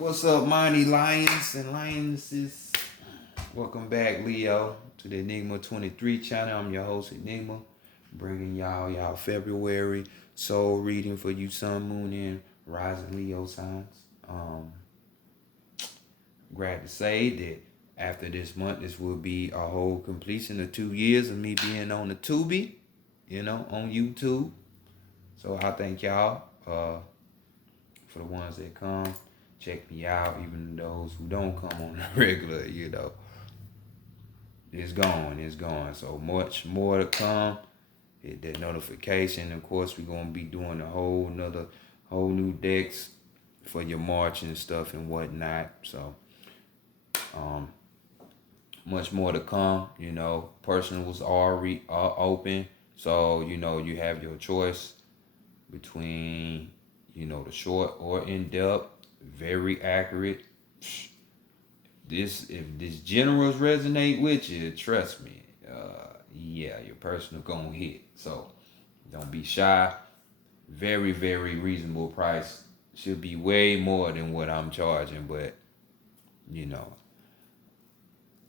What's up, mighty lions and lionesses? Welcome back, Leo, to the Enigma 23 channel. I'm your host, Enigma, bringing y'all February soul reading for you, Sun, Moon, and Rising Leo signs. Glad to say that after this month, this will be a whole completion of 2 years of me being on the Tubi, on YouTube. So I thank y'all for the ones that come. Check me out, even those who don't come on the regular, It's going. So much more to come. Hit that notification. Of course, we're gonna be doing a whole new decks for your March and stuff and whatnot. So much more to come. Personals are open. So, you have your choice between, the short or in depth, very accurate. If this generals resonate with you, trust me, your personal gonna hit. So don't be shy. Very, very reasonable price. Should be way more than what I'm charging, but you know,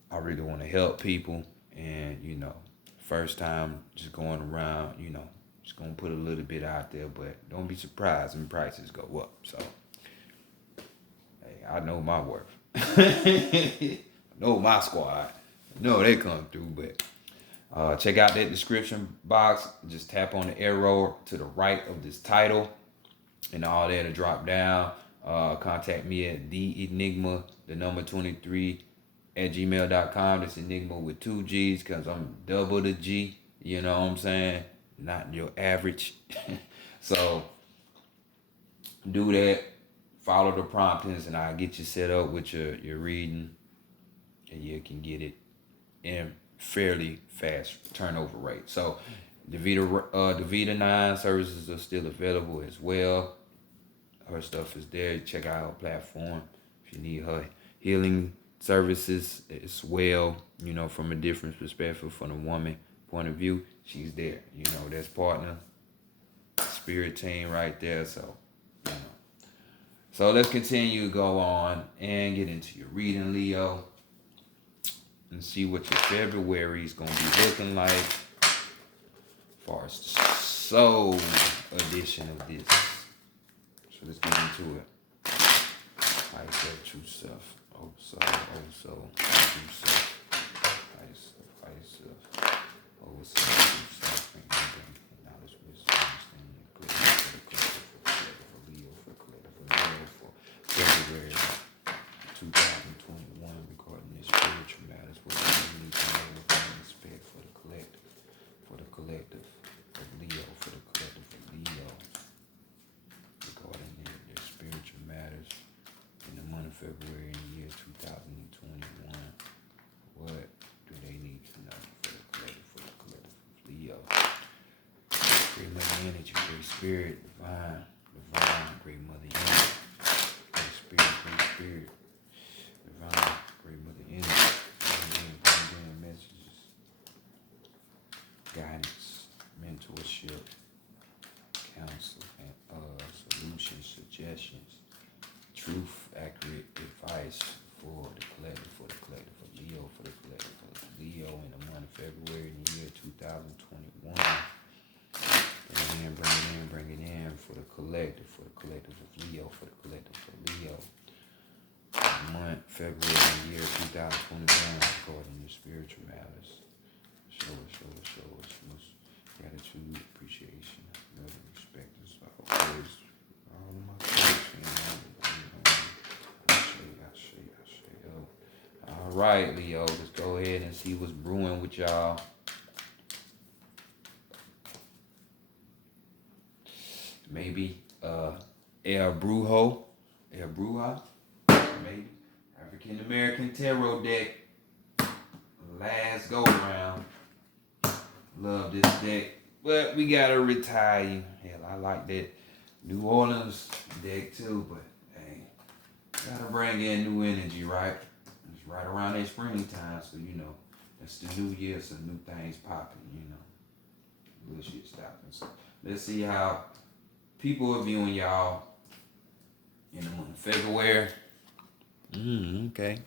I really want to help people, and first time just going around, just gonna put a little bit out there, but don't be surprised when prices go up. So hey, I know my worth. I know my squad. I know they come through, but check out that description box. Just tap on the arrow to the right of this title, and all that to drop down. Contact me at the Enigma, the number 23 at gmail.com. That's Enigma with 2 G's, because I'm double the G. You know what I'm saying? Not your average. So do that. Follow the promptings, and I'll get you set up with your reading, and you can get it in fairly fast turnover rate. So the Vita 9 services are still available as well. Her stuff is there. Check out her platform if you need her healing services as well. From a different perspective, from a woman point of view, she's there. That's partner spirit team right there. So let's continue to go on and get into your reading, Leo, and see what your February is going to be looking like as far as the soul edition of this. So let's get into it. High self, true self. Oh soul, true self. High self. Oh self, true self. Knowledge, wisdom, understanding, for Leo, for collective, for Leo, for February 2021, recording this spiritual matters, what we need to know about respect for the collective of Leo, for the collective of Leo, regarding their spiritual matters in the month of February in the year 2021. What do they need to know for the collective of Leo? Great Mother Energy, Great Spirit, Divine, Great Mother Energy, Great Spirit, Divine, Great Mother Energy, bring in messages, guidance, mentorship, counsel, solutions, suggestions, truth, accurate advice for the collective of Leo, for the collective of Leo in the month of February in the year 2021. Bring it in for the collective of Leo, for the collective of Leo. Month, February in the year 2021, according to spiritual matters. Show us most gratitude, appreciation, love, and respect. And so always, all of my I all right, Leo, let's go ahead and see what's brewing with y'all. Maybe El Bruja, maybe African American Tarot deck. Last go round. Love this deck, but we gotta retire you. Hell, I like that New Orleans deck too, but hey, gotta bring in new energy, right? It's right around that springtime, so that's the new year, so new things popping, bullshit stopping. So let's see how people are viewing y'all in the month of February. Okay.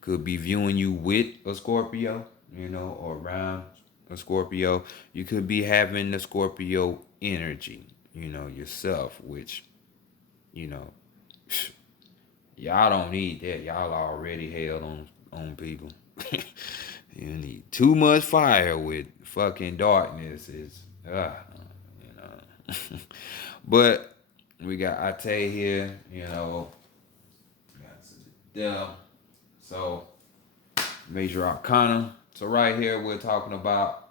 Could be viewing you with a Scorpio, or around a Scorpio. You could be having the Scorpio energy, yourself, which, you know, y'all don't need that. Y'all already held on people. You need too much fire with fucking darkness. Is you know. But we got Ate here, got the devil. So major arcana. So right here we're talking about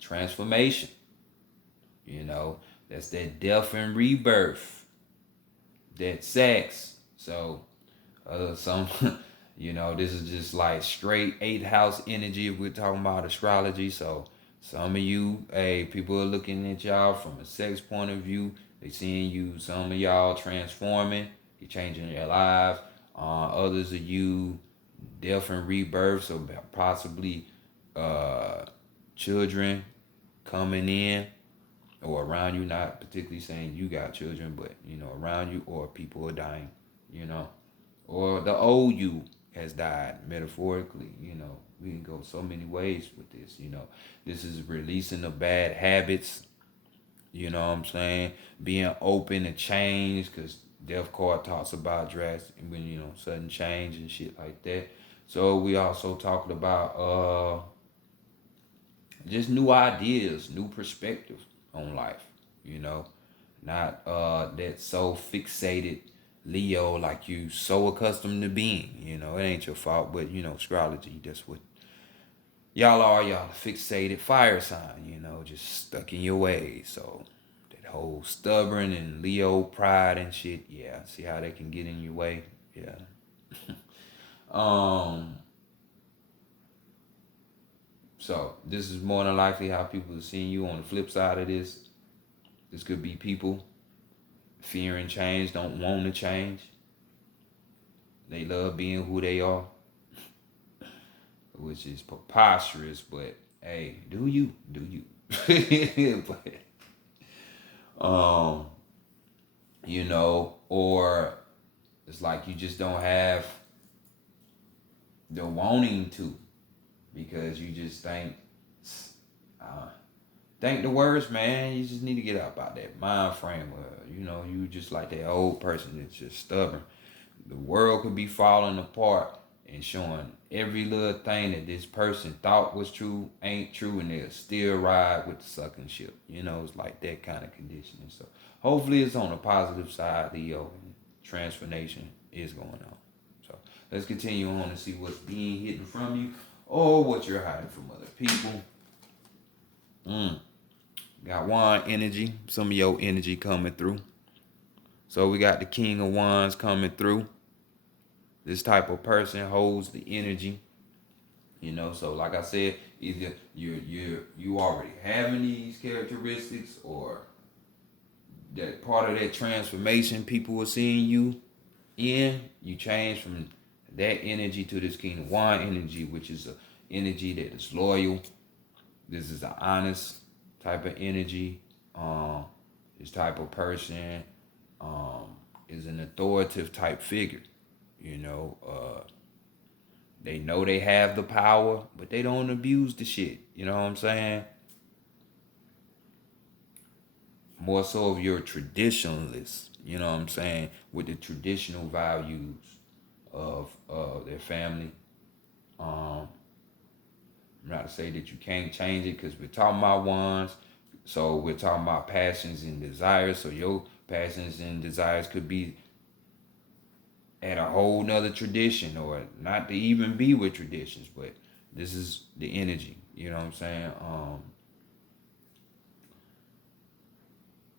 transformation. That's that death and rebirth. That sex. So some this is just like straight eighth house energy if we're talking about astrology. So some of you, hey, people are looking at y'all from a sex point of view. They seeing you, some of y'all transforming, you're changing your lives. Others of you, death and rebirth, so possibly uh children coming in or around you, not particularly saying you got children, but around you, or people are dying, you know, or the old you has died metaphorically. We can go so many ways with this. This is releasing the bad habits. You know what I'm saying? Being open to change, because Death Card talks about drastic, when sudden change and shit like that. So we also talked about just new ideas, new perspective on life, you know, not that so fixated Leo like you so accustomed to being, it ain't your fault, but astrology, that's what y'all are, y'all fixated fire sign, just stuck in your ways. So that whole stubborn and Leo pride and shit, yeah, see how they can get in your way, yeah. um So this is more than likely how people are seeing you. On the flip side of this could be people fearing change, don't want to change. They love being who they are, which is preposterous. But hey, do you? but or it's like you just don't have the wanting to, because you just uh, think the worst, man. You just need to get up out that mind frame where, you just like that old person that's just stubborn. The world could be falling apart and showing every little thing that this person thought was true ain't true, and they'll still ride with the sucking ship. It's like that kind of conditioning. So hopefully it's on the positive side, Leo, and transformation is going on. So let's continue on and see what's being hidden from you or what you're hiding from other people. Got wand energy, some of your energy coming through. So we got the King of Wands coming through. This type of person holds the energy, So like I said, either you already having these characteristics, or that part of that transformation people are seeing you in. You change from that energy to this King of Wand energy, which is a energy that is loyal. This is an honest type of energy. This type of person is an authoritative type figure. They know they have the power, but they don't abuse the shit. You know what I'm saying? More so of your traditionalists, you know what I'm saying, with the traditional values of their family. Um, Not to say that you can't change it, because we're talking about wands. So we're talking about passions and desires. So your passions and desires could be at a whole nother tradition, or not to even be with traditions, but this is the energy. You know what I'm saying?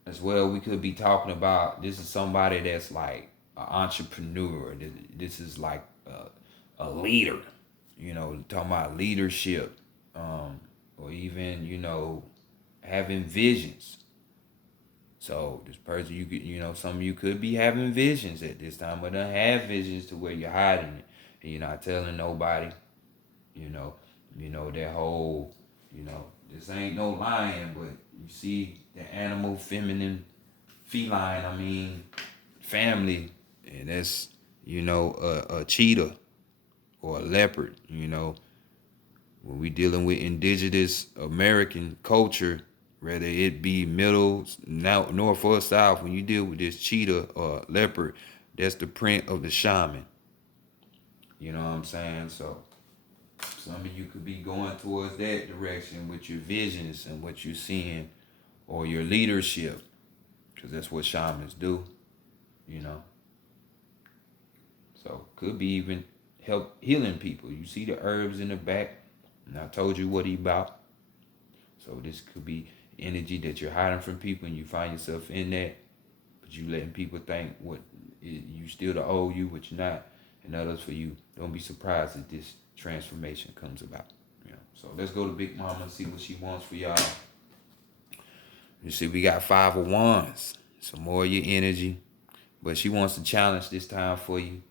As well, we could be talking about, this is somebody that's like an entrepreneur. This is like a leader, talking about leadership, or even, having visions. So this person, you could, some of you could be having visions at this time, but don't have visions to where you're hiding it and you're not telling nobody. You know, that whole, this ain't no lion, but you see the animal, feminine, feline, family, and that's, a cheetah or a leopard. When we dealing with indigenous American culture, whether it be middle, north or south, when you deal with this cheetah or leopard, that's the print of the shaman. You know what I'm saying? So some of you could be going towards that direction with your visions and what you're seeing, or your leadership, because that's what shamans do, you know. So could be even help healing people. You see the herbs in the back, and I told you what he about. So this could be energy that you're hiding from people, and you find yourself in that, but you letting people think you still the old you, but you're not, and others for you. Don't be surprised if this transformation comes about. So let's go to Big Mama and see what she wants for y'all. You see, we got 5 of Wands. Some more of your energy, but she wants to challenge this time for you.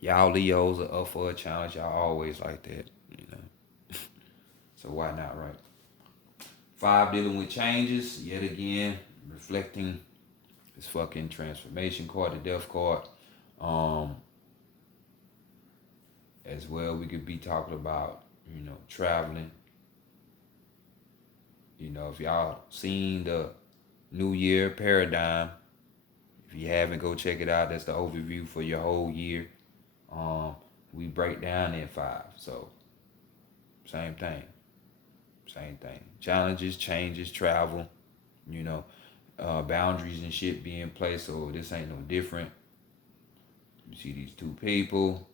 Y'all Leos are up for a challenge. Y'all always like that. So why not, right? 5 dealing with changes, yet again, reflecting this fucking transformation card, the death card. As well, we could be talking about, traveling. If y'all seen the New Year paradigm, if you haven't, go check it out. That's the overview for your whole year. We break down in 5. So, same thing. Challenges, changes, travel, boundaries and shit being placed. So this ain't no different. You see these 2 people.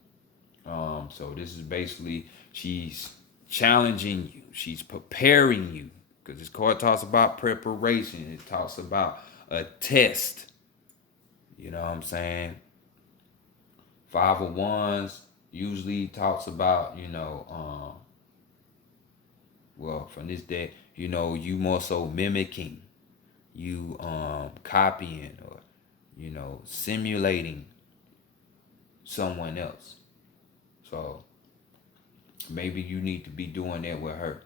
So this is basically, she's challenging you. She's preparing you. Because this card talks about preparation. It talks about a test. You know what I'm saying? 5 of Wands usually talks about, well, from this day, you more so mimicking, you copying, or, simulating someone else. So maybe you need to be doing that with her.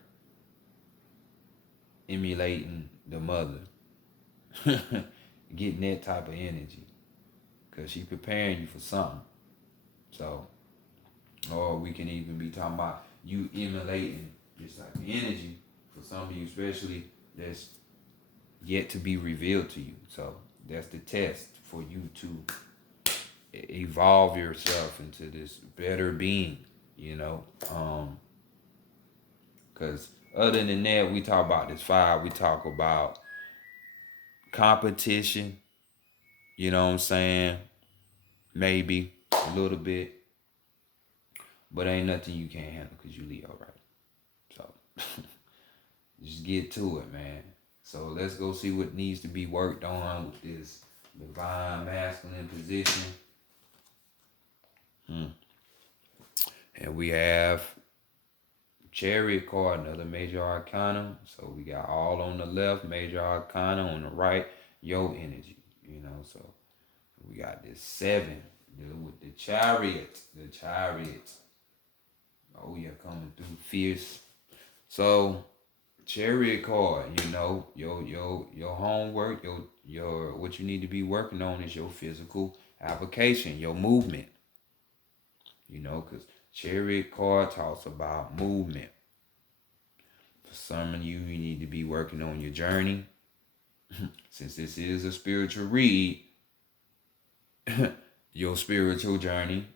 Emulating the mother. Getting that type of energy. Because she's preparing you for something. So, or we can even be talking about you emulating this type of energy for some of you, especially, that's yet to be revealed to you. So that's the test for you to evolve yourself into this better being, because other than that, we talk about this 5, we talk about competition, you know what I'm saying? Maybe a little bit, but ain't nothing you can't handle because you Leo, right? So just get to it, man. So let's go see what needs to be worked on with this divine masculine position. And we have Chariot card, another major arcana. So we got all on the left, major arcana, on the right, your energy. So we got this 7 dealing with the Chariot. The Chariot. Oh yeah, coming through fierce. So Chariot card, your homework, your what you need to be working on is your physical application, your movement. Because Chariot card talks about movement. For some of you, you need to be working on your journey. Since this is a spiritual read, your spiritual journey,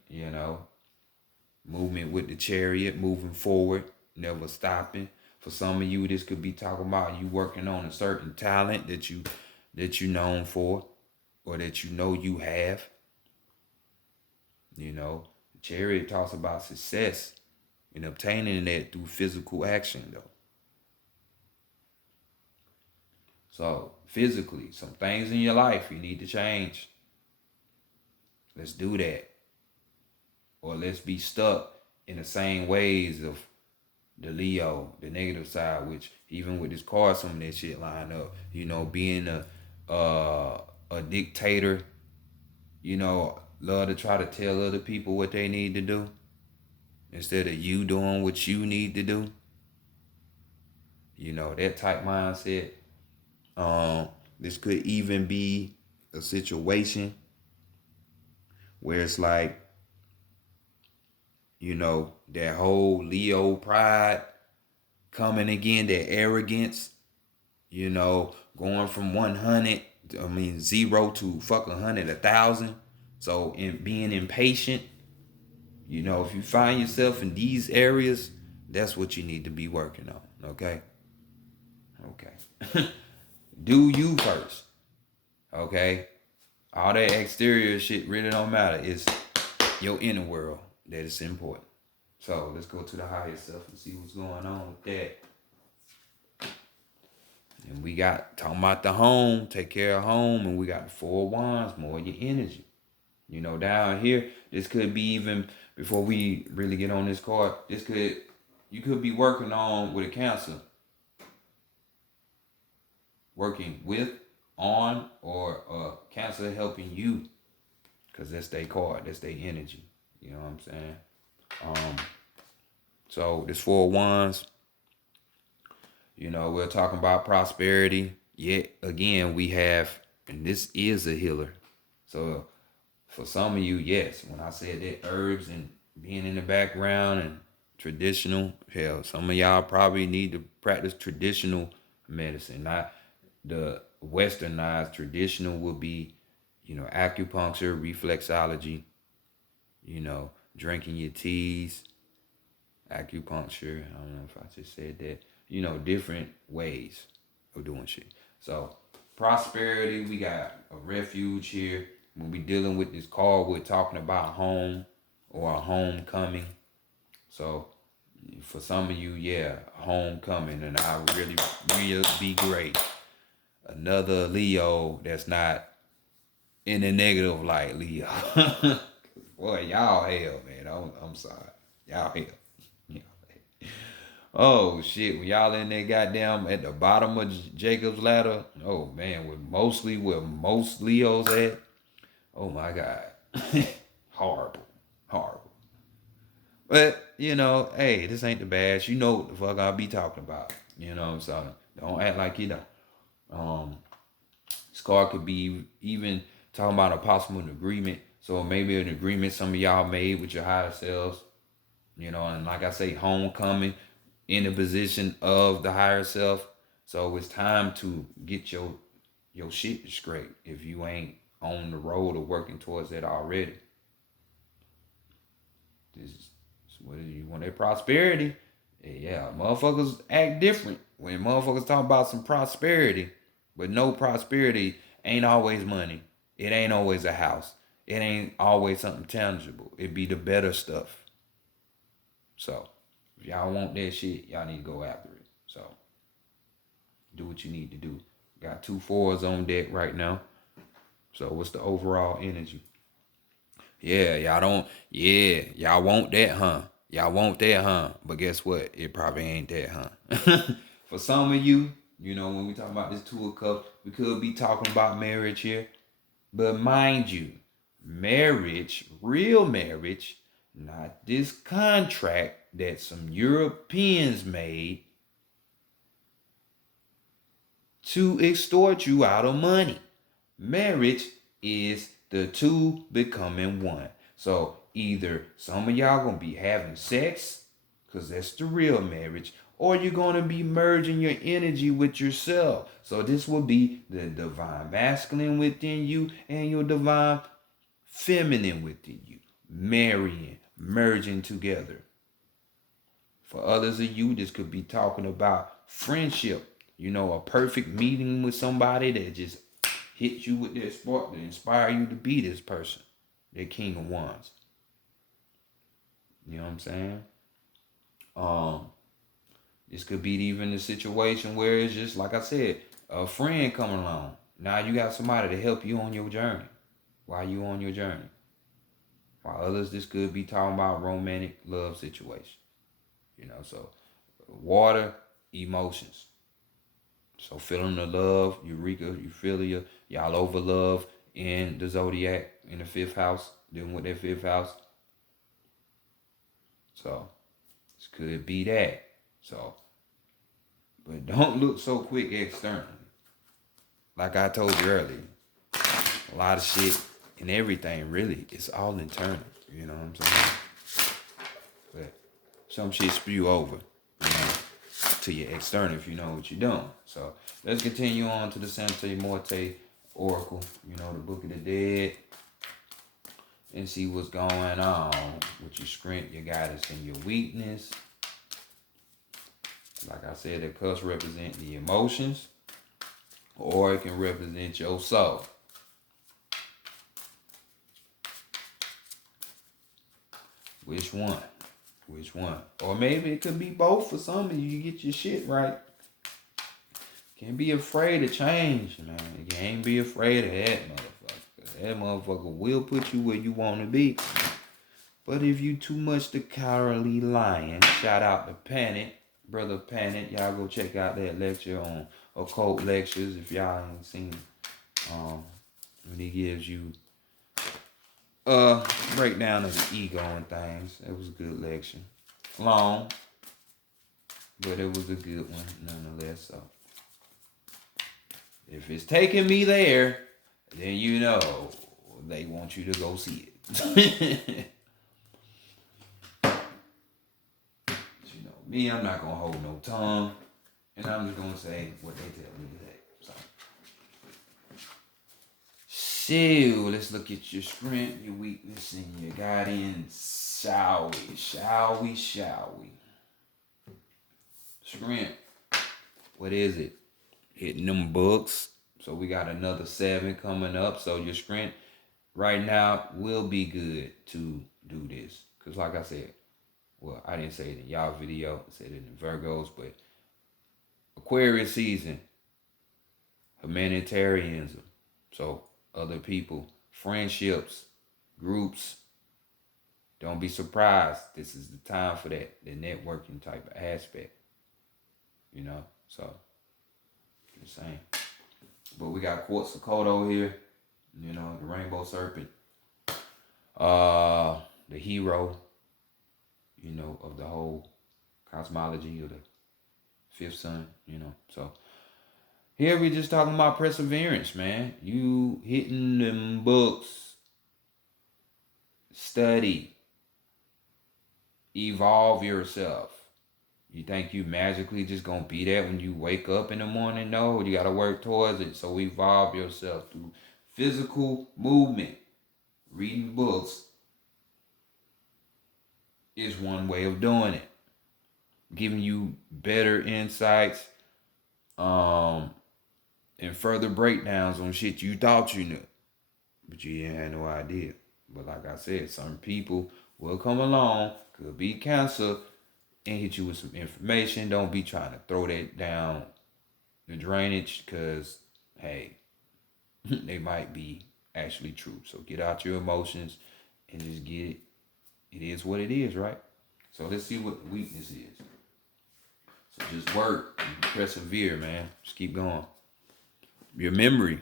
movement with the Chariot, moving forward, never stopping. For some of you, this could be talking about you working on a certain talent that you known for, or that you have. The Chariot talks about success and obtaining that through physical action, though. So physically, some things in your life you need to change. Let's do that. Or let's be stuck in the same ways of the Leo, the negative side, which even with this card, some of that shit line up. Being a dictator, love to try to tell other people what they need to do instead of you doing what you need to do. That type mindset. This could even be a situation where it's like, that whole Leo pride coming again, that arrogance, going from 100, 0 to fucking 100, 1,000. So in being impatient, if you find yourself in these areas, that's what you need to be working on. Okay. Okay. Do you first. Okay. All that exterior shit really don't matter. It's your inner world that is important. So let's go to the higher self and see what's going on with that. And we got talking about the home, take care of home, and we got the 4 of Wands, more of your energy. Down here, this could be even before we really get on this card. You could be working on with a Cancer, working with, on, or Cancer helping you, because that's their card, that's their energy. You know what I'm saying? So this 4 of Wands, we're talking about prosperity. Yet again, we have, and this is a healer. So for some of you, yes, when I said that herbs and being in the background and traditional, hell, some of y'all probably need to practice traditional medicine, not the westernized. Traditional would be, acupuncture, reflexology, drinking your teas, acupuncture. I don't know if I just said that. Different ways of doing shit. So prosperity, we got a refuge here. When we dealing with this card, we're talking about home or a homecoming. So for some of you, yeah, homecoming, and I really be great. Another Leo that's not in the negative like Leo. Boy, y'all hell, man. I'm sorry. Y'all hell. Oh shit, when y'all in there goddamn at the bottom of Jacob's ladder, oh man, where most Leos at, oh my God. Horrible. Horrible. But, hey, this ain't the bash. You know what the fuck I be talking about. So don't act like you don't. This card could be even talking about a possible agreement. So maybe an agreement some of y'all made with your higher selves. And like I say, homecoming in the position of the higher self. So it's time to get your shit straight if you ain't on the road or working towards that already. This is what you want, that prosperity. Yeah, motherfuckers act different when motherfuckers talk about some prosperity, but no, prosperity ain't always money. It ain't always a house. It ain't always something tangible. It be the better stuff. So if y'all want that shit, y'all need to go after it. So do what you need to do. Got 2 4s on deck right now. So what's the overall energy? Yeah, y'all want that, huh? Y'all want that, huh? But guess what? It probably ain't that, huh? For some of you, when we talk about this 2 of Cups, we could be talking about marriage here. But mind you, marriage, real marriage, not this contract that some Europeans made to extort you out of money. Marriage is the 2 becoming 1. So either some of y'all gonna be having sex, because that's the real marriage, or you're gonna be merging your energy with yourself. So this will be the divine masculine within you and your divine feminine within you. Marrying, merging together. For others of you, this could be talking about friendship. A perfect meeting with somebody that just hit you with that spark to inspire you to be this person. The King of Wands. You know what I'm saying? This could be even a situation where it's just, like I said, a friend coming along. Now you got somebody to help you on your journey. While you on your journey. While others, this could be talking about romantic love situation. So water, emotions. So feeling the love, Eureka, Euphilia, y'all over love in the zodiac, in the 5th house, dealing with that 5th house. So this could be that. So, but don't look so quick externally. Like I told you earlier, a lot of shit in everything, really. It's all internal. You know what I'm saying? But some shit spew over, you know, to your external if you know what you're doing. So let's continue on to the Santa Morte Oracle, you know, the Book of the Dead, and see what's going on with your strength, your guidance, and your weakness. Like I said, the cups represent the emotions, or it can represent your soul. Which one? Which one? Or maybe it could be both for some of you. You get your shit right. Can't be afraid of change, man. You can't be afraid of that motherfucker. That motherfucker will put you where you want to be. But if you too much the cowardly lion, shout out to Panic, Brother Panic. Y'all go check out that lecture on occult lectures if y'all ain't seen when he gives you breakdown of the ego and things. It was a good lecture. Long, but it was a good one nonetheless. So if it's taking me there, then you know they want you to go see it. You know me, I'm not gonna hold no tongue, and I'm just gonna say what they tell me to say. So let's look at your strength, your weakness, and your guidance. Shall we? Shall we? Shall we? Strength. What is it? Hitting them books. So we got another 7 coming up. So your strength right now will be good to do this. Because like I said, well, I didn't say it in y'all video. I said it in Virgos, but Aquarius season, humanitarianism. So other people, friendships, groups. Don't be surprised. This is the time for that, the networking type of aspect. You know, so just saying. But we got Quartz Kodo here, you know, the Rainbow Serpent, the hero, you know, of the whole cosmology of the fifth sun, you know. So here we just talking about perseverance, man. You hitting them books, study, evolve yourself. You think you magically just gonna be that when you wake up in the morning? No, you gotta work towards it. So evolve yourself through physical movement. Reading books is one way of doing it. Giving you better insights, and further breakdowns on shit you thought you knew, but you didn't have no idea. But like I said, some people will come along, could be cancer, and hit you with some information. Don't be trying to throw that down the drainage, because hey, they might be actually true. So get out your emotions and just get it. It is what it is, right? So let's see what the weakness is. So just work, persevere, man. Just keep going. Your memory,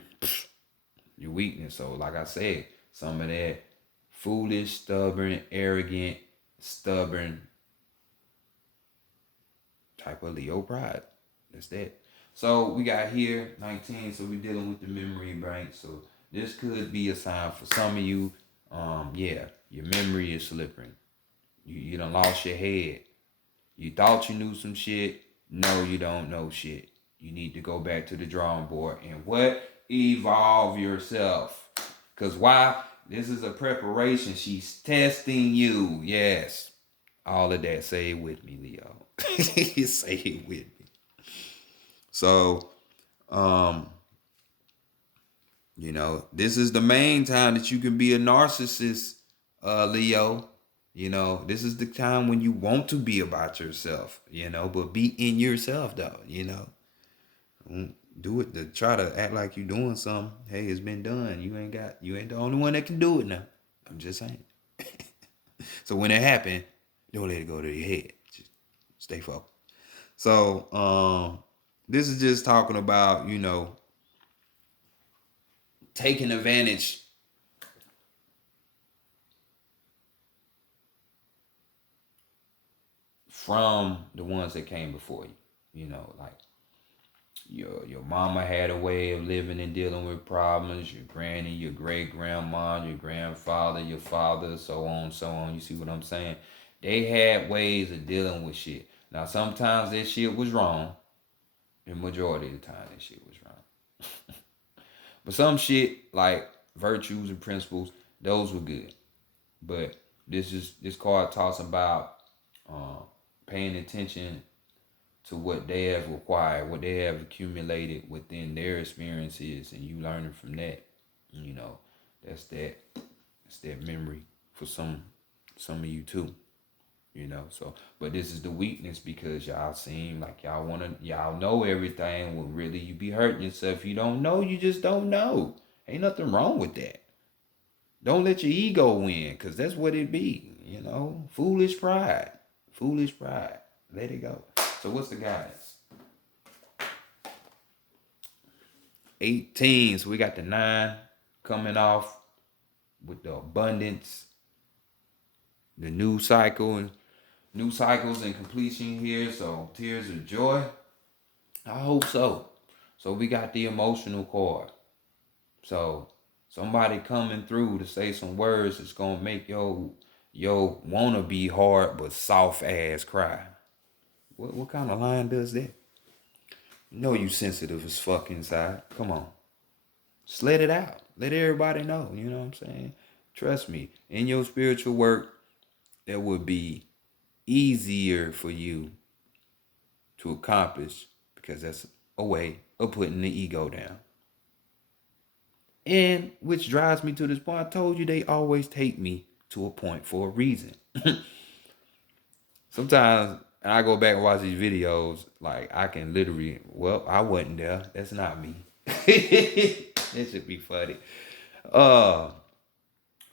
your weakness. So like I said, some of that foolish, stubborn, arrogant, stubborn type of Leo pride. That's that. So we got here 19. So we're dealing with the memory bank. So this could be a sign for some of you. Yeah, your memory is slipping. You done lost your head. You thought you knew some shit. No, you don't know shit. You need to go back to the drawing board and what? Evolve yourself. Because why? This is a preparation. She's testing you. Yes. All of that. Say it with me, Leo. Say it with me. So, you know, this is the main time that you can be a narcissist, Leo. You know, this is the time when you want to be about yourself, you know, but be in yourself though, you know. Don't do it to try to act like you're doing something. Hey, it's been done. You ain't the only one that can do it now. I'm just saying. So when it happen, don't let it go to your head. Just stay focused. So, this is just talking about, you know, taking advantage from the ones that came before you. You know, like your mama had a way of living and dealing with problems, your granny, your great grandma, your grandfather, your father, so on, so on. You see what I'm saying? They had ways of dealing with shit. Now sometimes that shit was wrong. The majority of the time that shit was wrong. But some shit like virtues and principles, those were good. But this card talks about uh, paying attention to what they have acquired, what they have accumulated within their experiences, and you learning from that. You know, that's that memory for some of you too. So but this is the weakness because y'all seem like y'all know everything when really you be hurting yourself. You don't know, you just don't know. Ain't nothing wrong with that. Don't let your ego win, because that's what it be. Foolish pride. Foolish pride. Let it go. So what's the guidance? 18. So we got the 9 coming off with the abundance, the new cycles and completion here. So tears of joy. I hope so. So we got the emotional card. So somebody coming through to say some words that's gonna make yo wanna be hard but soft ass cry. What kind of line does that? You know you sensitive as fuck inside. Come on. Just let it out. Let everybody know. You know what I'm saying? Trust me. In your spiritual work, that would be easier for you to accomplish because that's a way of putting the ego down. And which drives me to this point. I told you they always take me to a point for a reason. Sometimes and I go back and watch these videos, like I can literally, well, I wasn't there. That's not me. That should be funny. Uh,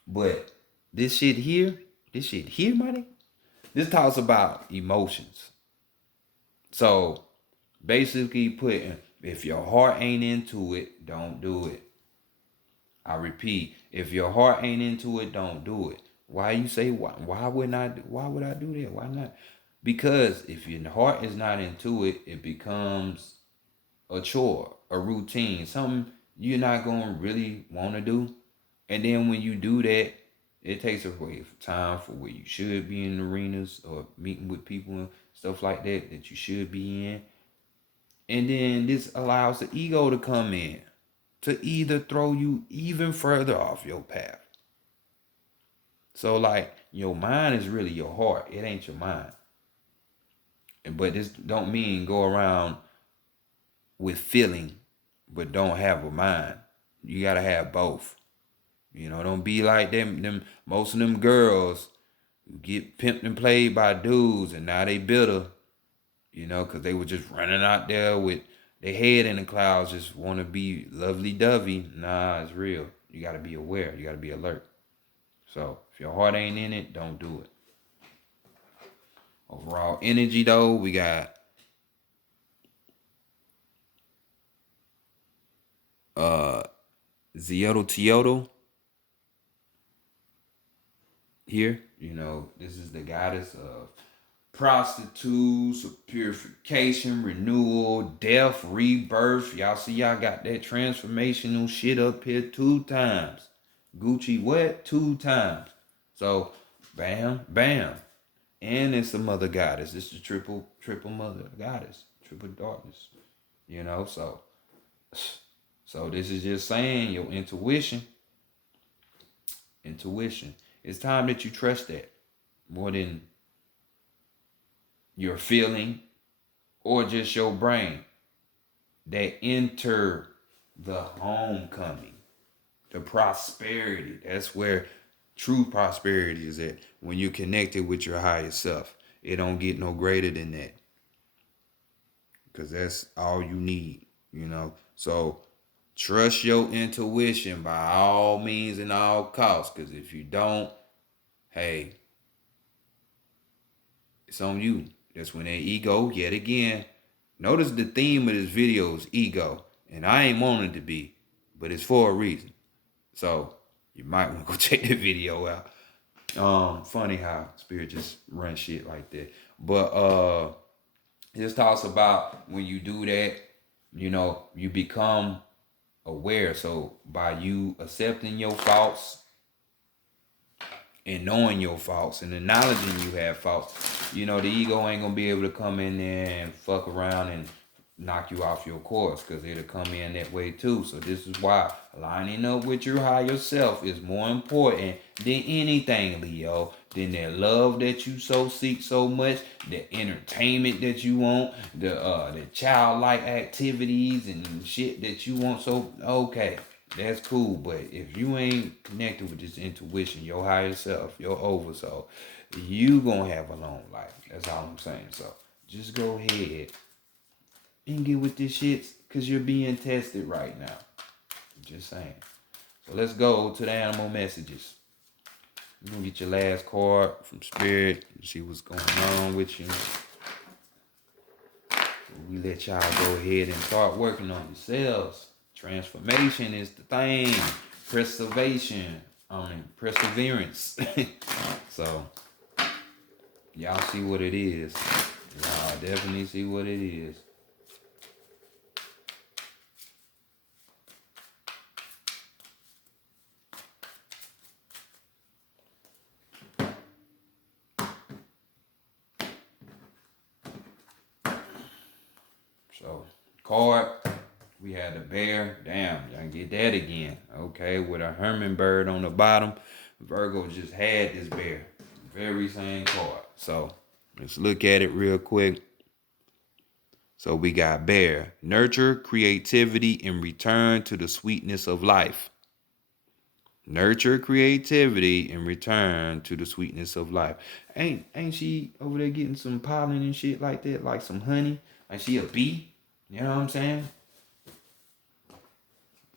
but this shit here, money. This talks about emotions. So basically, putting if your heart ain't into it, don't do it. I repeat, if your heart ain't into it, don't do it. Why you say why? Why would I do that? Why not? Because if your heart is not into it, it becomes a chore, a routine, something you're not gonna really want to do. And then when you do that, it takes away time for where you should be in arenas or meeting with people and stuff like that you should be in. And then this allows the ego to come in to either throw you even further off your path. So like your mind is really your heart. It ain't your mind. But this don't mean go around with feeling but don't have a mind. You gotta have both. Don't be like them most of them girls who get pimped and played by dudes and now they bitter, because they were just running out there with their head in the clouds, just want to be lovely dovey. Nah, it's real. You got to be aware. You got to be alert. So if your heart ain't in it, don't do it. Overall energy, though, we got Zioto here. This is the goddess of prostitutes, purification, renewal, death, rebirth. Y'all see, y'all got that transformational shit up here 2 times. Gucci what? 2 times. So, bam, bam. And it's the mother goddess. It's the triple mother goddess, triple darkness. So this is just saying your intuition. It's time that you trust that more than your feeling or just your brain. That enter the homecoming, the prosperity. That's where true prosperity is at. When you're connected with your higher self, it don't get no greater than that. Because that's all you need. So trust your intuition by all means and all costs. Because if you don't, hey, it's on you. That's when that ego, yet again. Notice the theme of this video is ego. And I ain't wanting it to be, but it's for a reason. So you might want to go check the video out. Funny how spirit just run shit like that. But it just talks about when you do that, you become aware. So by you accepting your faults and knowing your faults and acknowledging you have faults, the ego ain't gonna be able to come in there and fuck around and knock you off your course, because it'll come in that way too. So this is why lining up with your higher self is more important than anything, Leo. Than that love that you so seek so much, the entertainment that you want, the childlike activities and shit that you want. So okay, that's cool. But if you ain't connected with this intuition, your higher self, your oversoul, you gonna have a long life. That's all I'm saying. So just go ahead and get with this shit, because you're being tested right now. Just saying. So let's go to the animal messages. You're gonna get your last card from Spirit and see what's going on with you. We let y'all go ahead and start working on yourselves. Transformation is the thing. Perseverance. So y'all see what it is. Y'all definitely see what it is. So, card, we had the bear. Damn, y'all get that again. Okay, with a hummingbird on the bottom. Virgo just had this bear. Very same card. So, let's look at it real quick. So, we got bear. Nurture creativity and return to the sweetness of life. Nurture creativity and return to the sweetness of life. Ain't she over there getting some pollen and shit like that? Like some honey? Like she a bee? You know what I'm saying?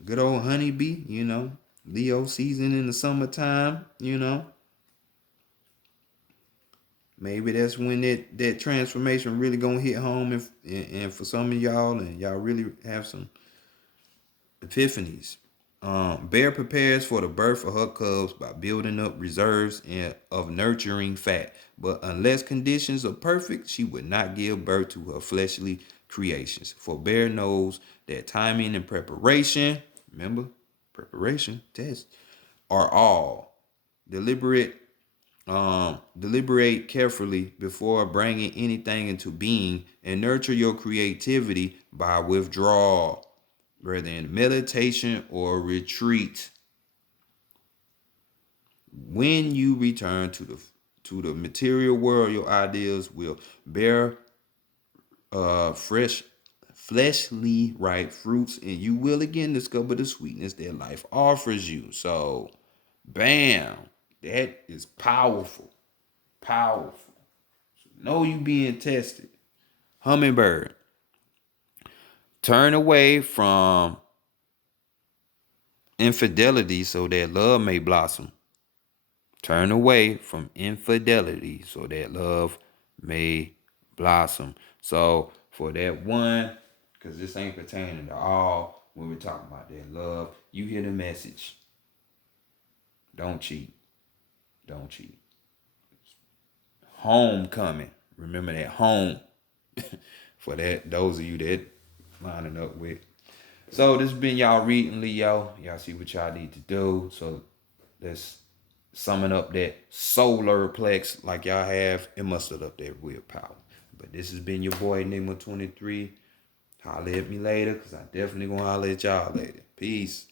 Good old honeybee, Leo season in the summertime. Maybe that's when that transformation really gonna hit home, and for some of y'all, and y'all really have some epiphanies. Bear prepares for the birth of her cubs by building up reserves of nurturing fat. But unless conditions are perfect, she would not give birth to her fleshly creations. For Bear knows that timing and preparation, remember, preparation, test, are all. Deliberate carefully before bringing anything into being, and nurture your creativity by withdrawal, whether in meditation or retreat. When you return to the material world, your ideas will bear fresh, fleshly ripe fruits, and you will again discover the sweetness that life offers you. So, bam, that is powerful, powerful. Know you being tested. Hummingbird, turn away from infidelity so that love may blossom. Turn away from infidelity so that love may blossom. So for that one, because this ain't pertaining to all, when we're talking about that love, you hear the message. Don't cheat. Don't cheat. Homecoming. Remember that home. For those of you that lining up with. So this has been y'all reading, Leo. Y'all see what y'all need to do. So let's summon up that solar plex like y'all have, and muster up that willpower. But this has been your boy Enigma 23. Holler at me later, because I definitely gonna holler at y'all later. Peace.